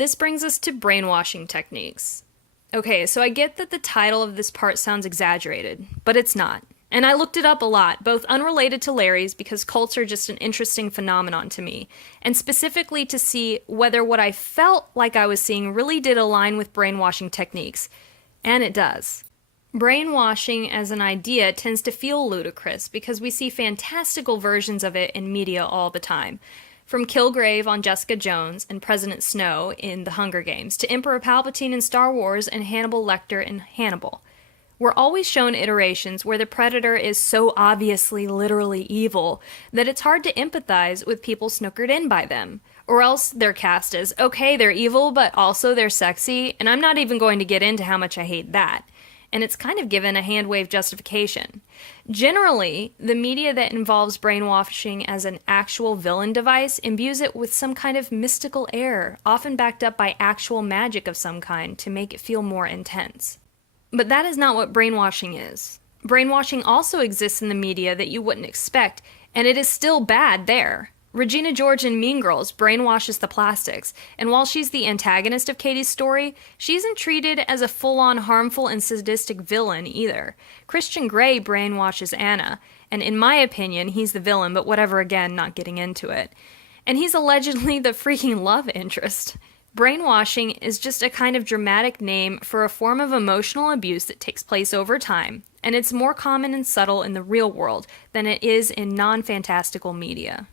This brings us to brainwashing techniques. Okay, so I get that the title of this part sounds exaggerated, but it's not. And I looked it up a lot, both unrelated to Larry's because cults are just an interesting phenomenon to me, and specifically to see whether what I felt like I was seeing really did align with brainwashing techniques. And it does. Brainwashing as an idea tends to feel ludicrous because we see fantastical versions of it in media all the time. From Kilgrave on Jessica Jones and President Snow in The Hunger Games to Emperor Palpatine in Star Wars and Hannibal Lecter in Hannibal. We're always shown iterations where the predator is so obviously literally evil that it's hard to empathize with people snookered in by them. Or else they're cast as, okay, they're evil, but also they're sexy, and I'm not even going to get into how much I hate that. And it's kind of given a hand-wave justification. Generally, the media that involves brainwashing as an actual villain device imbues it with some kind of mystical air, often backed up by actual magic of some kind to make it feel more intense. But that is not what brainwashing is. Brainwashing also exists in the media that you wouldn't expect, and it is still bad there. Regina George in Mean Girls brainwashes the plastics, and while she's the antagonist of Katie's story, she isn't treated as a full-on harmful and sadistic villain either. Christian Grey brainwashes Anna, and in my opinion, he's the villain, but whatever, again, not getting into it. And he's allegedly the freaking love interest. Brainwashing is just a kind of dramatic name for a form of emotional abuse that takes place over time, and it's more common and subtle in the real world than it is in non-fantastical media.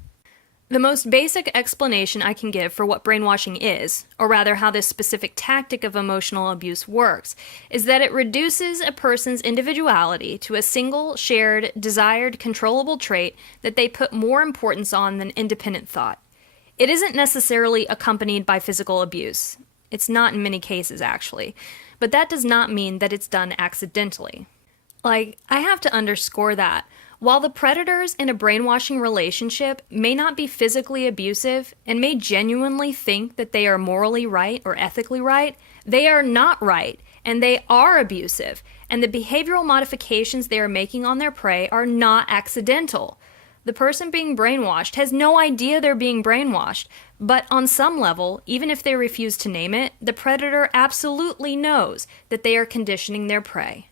The most basic explanation I can give for what brainwashing is, or rather how this specific tactic of emotional abuse works, is that it reduces a person's individuality to a single, shared, desired, controllable trait that they put more importance on than independent thought. It isn't necessarily accompanied by physical abuse. It's not in many cases, actually. But that does not mean that it's done accidentally. I have to underscore that. While the predators in a brainwashing relationship may not be physically abusive and may genuinely think that they are morally right or ethically right, they are not right, and they are abusive, and the behavioral modifications they are making on their prey are not accidental. The person being brainwashed has no idea they're being brainwashed, but on some level, even if they refuse to name it, the predator absolutely knows that they are conditioning their prey.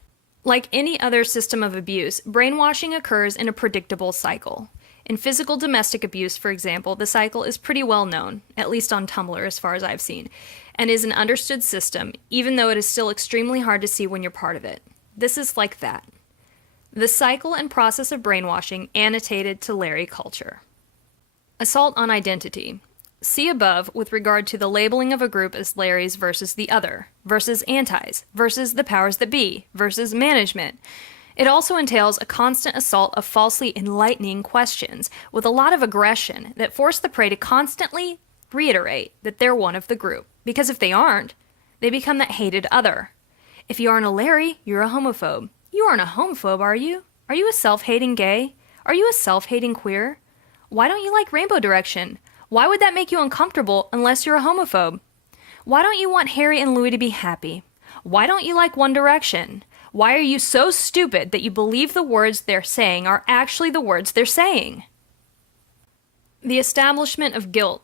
Like any other system of abuse, brainwashing occurs in a predictable cycle. In physical domestic abuse, for example, the cycle is pretty well known, at least on Tumblr as far as I've seen, and is an understood system, even though it is still extremely hard to see when you're part of it. This is like that. The cycle and process of brainwashing annotated to Larry culture. Assault on identity. See above with regard to the labeling of a group as Larry's versus the other, versus antis, versus the powers that be, versus management. It also entails a constant assault of falsely enlightening questions with a lot of aggression that force the prey to constantly reiterate that they're one of the group. Because if they aren't, they become that hated other. If you aren't a Larry, you're a homophobe. You aren't a homophobe, are you? Are you a self-hating gay? Are you a self-hating queer? Why don't you like Rainbow Direction? Why would that make you uncomfortable unless you're a homophobe? Why don't you want Harry and Louis to be happy? Why don't you like One Direction? Why are you so stupid that you believe the words they're saying are actually the words they're saying? The establishment of guilt.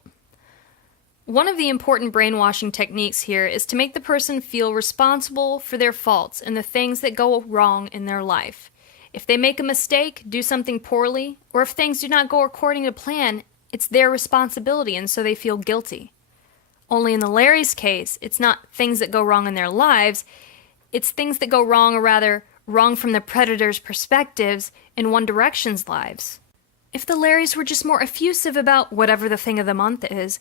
One of the important brainwashing techniques here is to make the person feel responsible for their faults and the things that go wrong in their life. If they make a mistake, do something poorly, or if things do not go according to plan, it's their responsibility and so they feel guilty. Only in the Larry's case, it's not things that go wrong in their lives, it's things that go wrong, or rather, wrong from the predator's perspectives in One Direction's lives. If the Larrys were just more effusive about whatever the thing of the month is,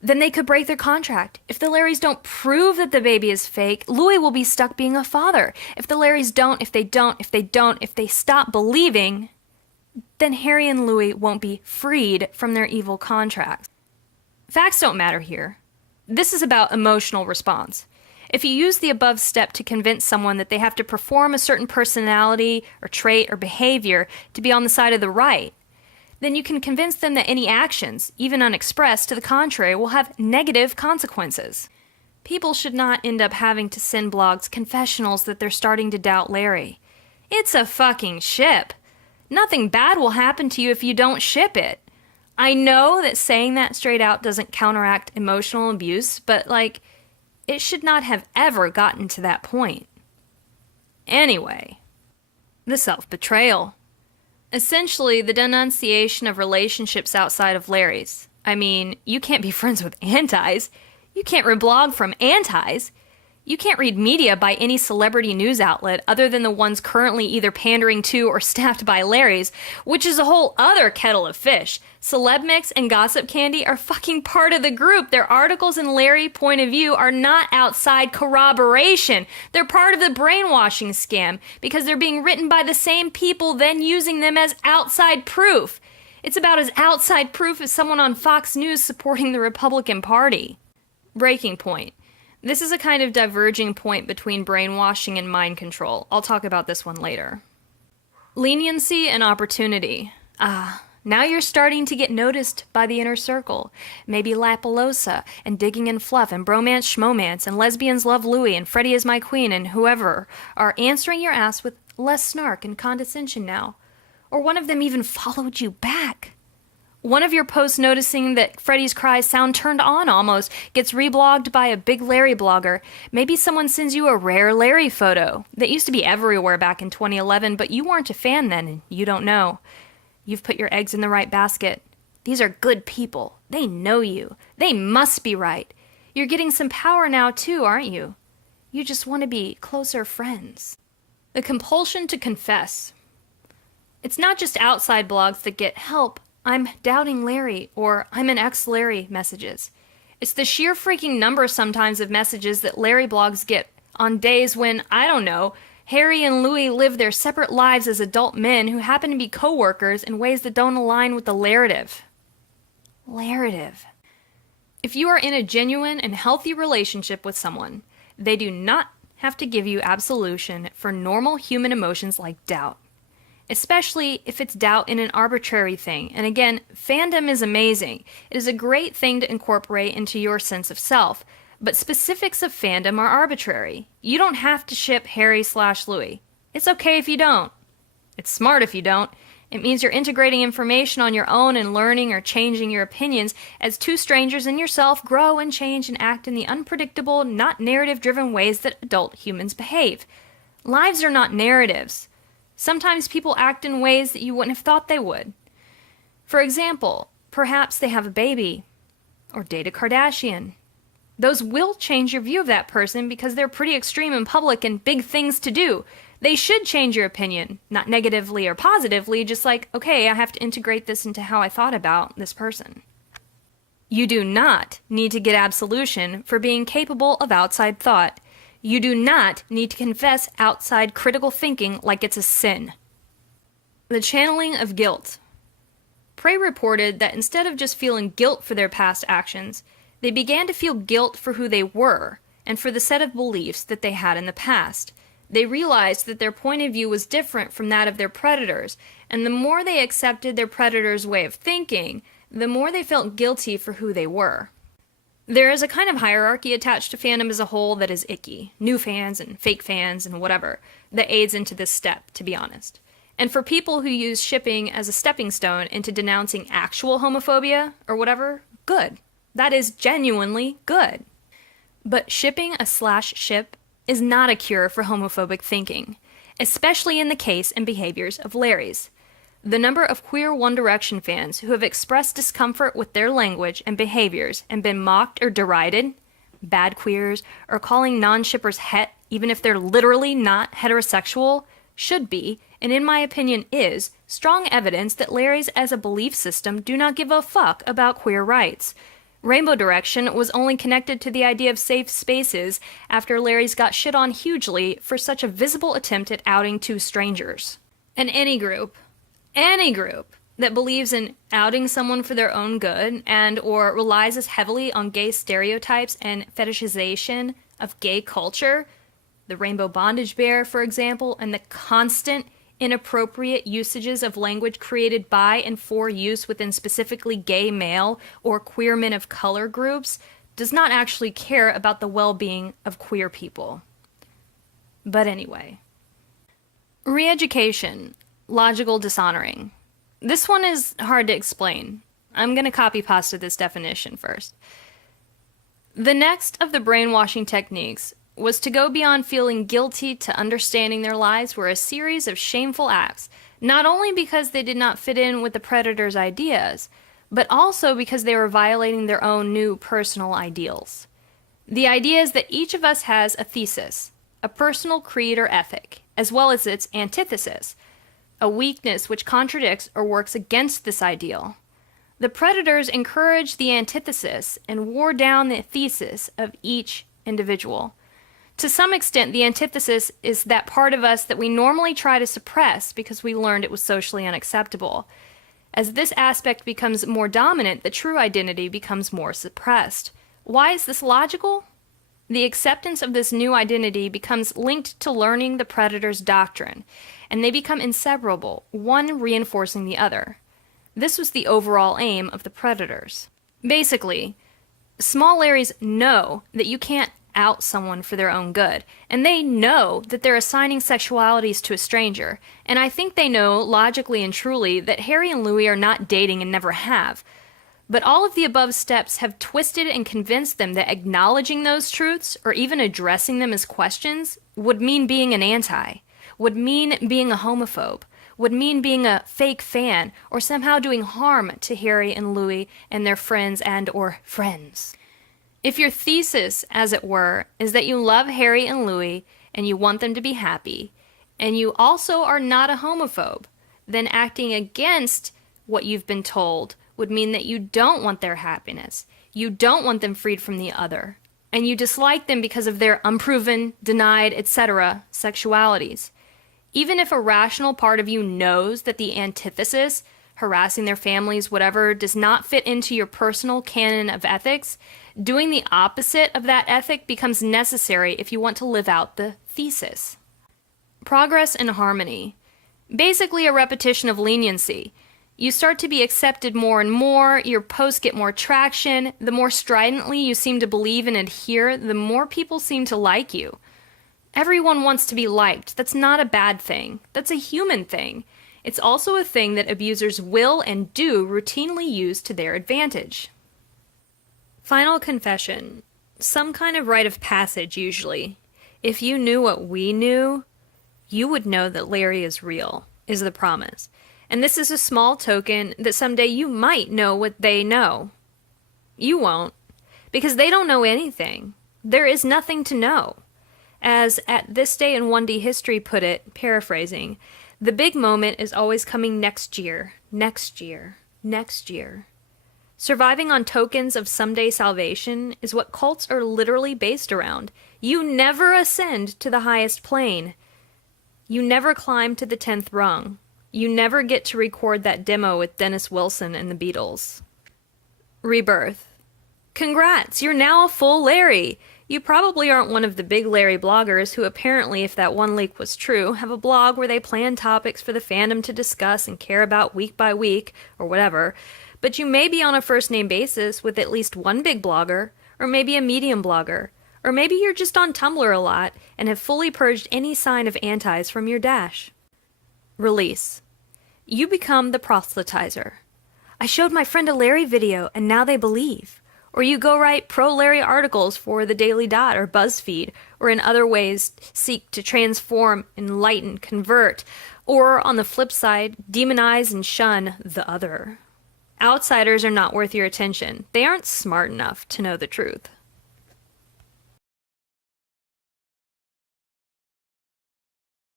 then they could break their contract. If the Larrys don't prove that the baby is fake, Louis will be stuck being a father. If the Larrys if they stop believing, then Harry and Louis won't be freed from their evil contracts. Facts don't matter here. This is about emotional response. If you use the above step to convince someone that they have to perform a certain personality or trait or behavior to be on the side of the right, then you can convince them that any actions, even unexpressed, to the contrary, will have negative consequences. People should not end up having to send blogs confessionals that they're starting to doubt Larry. It's a fucking ship. Nothing bad will happen to you if you don't ship it. I know that saying that straight out doesn't counteract emotional abuse, but like, it should not have ever gotten to that point. Anyway, the self-betrayal. Essentially, the denunciation of relationships outside of Larry's. I mean, you can't be friends with antis. You can't reblog from antis. You can't read media by any celebrity news outlet other than the ones currently either pandering to or staffed by Larry's, which is a whole other kettle of fish. Celeb Mix and Gossip Candy are fucking part of the group. Their articles in Larry point of view are not outside corroboration. They're part of the brainwashing scam because they're being written by the same people then using them as outside proof. It's about as outside proof as someone on Fox News supporting the Republican Party. Breaking point. This is a kind of diverging point between brainwashing and mind control. I'll talk about this one later. Leniency and opportunity. Now you're starting to get noticed by the inner circle. Maybe Lapalosa and Digging in Fluff and Bromance Schmomance and Lesbians Love Louie and Freddie is My Queen and whoever are answering your ass with less snark and condescension now. Or one of them even followed you back. One of your posts noticing that Freddie's cries sound turned on almost gets reblogged by a big Larry blogger. Maybe someone sends you a rare Larry photo that used to be everywhere back in 2011, but you weren't a fan then and you don't know. You've put your eggs in the right basket. These are good people. They know you. They must be right. You're getting some power now too, aren't you? You just want to be closer friends. The compulsion to confess. It's not just outside blogs that get help. I'm doubting Larry, or I'm an ex-larrie messages. It's the sheer freaking number sometimes of messages that Larry blogs get on days when, I don't know, Harry and Louie live their separate lives as adult men who happen to be co-workers in ways that don't align with the narrative. Narrative. If you are in a genuine and healthy relationship with someone, they do not have to give you absolution for normal human emotions like doubt. Especially if it's doubt in an arbitrary thing. And again, fandom is amazing. It is a great thing to incorporate into your sense of self. But specifics of fandom are arbitrary. You don't have to ship Harry/Louie. It's okay if you don't. It's smart if you don't. It means you're integrating information on your own and learning or changing your opinions as two strangers and yourself grow and change and act in the unpredictable, not narrative-driven ways that adult humans behave. Lives are not narratives. Sometimes people act in ways that you wouldn't have thought they would. For example, perhaps they have a baby, or date a Kardashian. Those will change your view of that person because they're pretty extreme in public and big things to do. They should change your opinion, not negatively or positively, just like, okay, I have to integrate this into how I thought about this person. You do not need to get absolution for being capable of outside thought. You do not need to confess outside critical thinking like it's a sin. The channeling of guilt. Prey reported that instead of just feeling guilt for their past actions, they began to feel guilt for who they were and for the set of beliefs that they had in the past. They realized that their point of view was different from that of their predators, and the more they accepted their predators' way of thinking, the more they felt guilty for who they were. There is a kind of hierarchy attached to fandom as a whole that is icky. New fans and fake fans and whatever, that aids into this step, to be honest. And for people who use shipping as a stepping stone into denouncing actual homophobia or whatever, good. That is genuinely good. But shipping a /ship is not a cure for homophobic thinking, especially in the case and behaviors of Larry's. The number of queer One Direction fans who have expressed discomfort with their language and behaviors and been mocked or derided, bad queers, or calling non-shippers het even if they're literally not heterosexual, should be, and in my opinion is, strong evidence that Larry's as a belief system do not give a fuck about queer rights. Rainbow Direction was only connected to the idea of safe spaces after Larry's got shit on hugely for such a visible attempt at outing two strangers. And any group that believes in outing someone for their own good and or relies as heavily on gay stereotypes and fetishization of gay culture, the rainbow bondage bear, for example, and the constant inappropriate usages of language created by and for use within specifically gay male or queer men of color groups, does not actually care about the well-being of queer people. But anyway. Re-education. Logical dishonoring. This one is hard to explain. I'm going to copy-pasta this definition first. The next of the brainwashing techniques was to go beyond feeling guilty to understanding their lives were a series of shameful acts, not only because they did not fit in with the predator's ideas, but also because they were violating their own new personal ideals. The idea is that each of us has a thesis, a personal creed or ethic, as well as its antithesis, a weakness which contradicts or works against this ideal. The predators encouraged the antithesis and wore down the thesis of each individual. To some extent, the antithesis is that part of us that we normally try to suppress because we learned it was socially unacceptable. As this aspect becomes more dominant, the true identity becomes more suppressed. Why is this logical? The acceptance of this new identity becomes linked to learning the predator's doctrine, and they become inseparable, one reinforcing the other. This was the overall aim of the predators. Basically, small Larrys know that you can't out someone for their own good, and they know that they're assigning sexualities to a stranger, and I think they know, logically and truly, that Harry and Louis are not dating and never have. But all of the above steps have twisted and convinced them that acknowledging those truths, or even addressing them as questions, would mean being an anti, would mean being a homophobe, would mean being a fake fan, or somehow doing harm to Harry and Louis and their friends and/or friends. If your thesis, as it were, is that you love Harry and Louis and you want them to be happy, and you also are not a homophobe, then acting against what you've been told would mean that you don't want their happiness, you don't want them freed from the other, and you dislike them because of their unproven, denied, etc. sexualities. Even if a rational part of you knows that the antithesis, harassing their families, whatever, does not fit into your personal canon of ethics, doing the opposite of that ethic becomes necessary if you want to live out the thesis. Progress and harmony. Basically a repetition of leniency. You start to be accepted more and more, your posts get more traction, the more stridently you seem to believe and adhere, the more people seem to like you. Everyone wants to be liked. That's not a bad thing. That's a human thing. It's also a thing that abusers will and do routinely use to their advantage. Final confession. Some kind of rite of passage, usually. If you knew what we knew, you would know that Larry is real, is the promise. And this is a small token that someday you might know what they know. You won't, because they don't know anything. There is nothing to know. As At This Day in 1D History put it, paraphrasing, the big moment is always coming next year, next year, next year. Surviving on tokens of someday salvation is what cults are literally based around. You never ascend to the highest plane. You never climb to the 10th rung. You never get to record that demo with Dennis Wilson and the Beatles. Rebirth. Congrats, you're now a full Larry! You probably aren't one of the big Larry bloggers who apparently, if that one leak was true, have a blog where they plan topics for the fandom to discuss and care about week by week, or whatever, but you may be on a first-name basis with at least one big blogger, or maybe a medium blogger, or maybe you're just on Tumblr a lot and have fully purged any sign of antis from your dash. Release. You become the proselytizer. I showed my friend a Larry video and now they believe. Or you go write pro-Larry articles for the Daily Dot or BuzzFeed, or in other ways seek to transform, enlighten, convert, or on the flip side, demonize and shun the other. Outsiders are not worth your attention. They aren't smart enough to know the truth.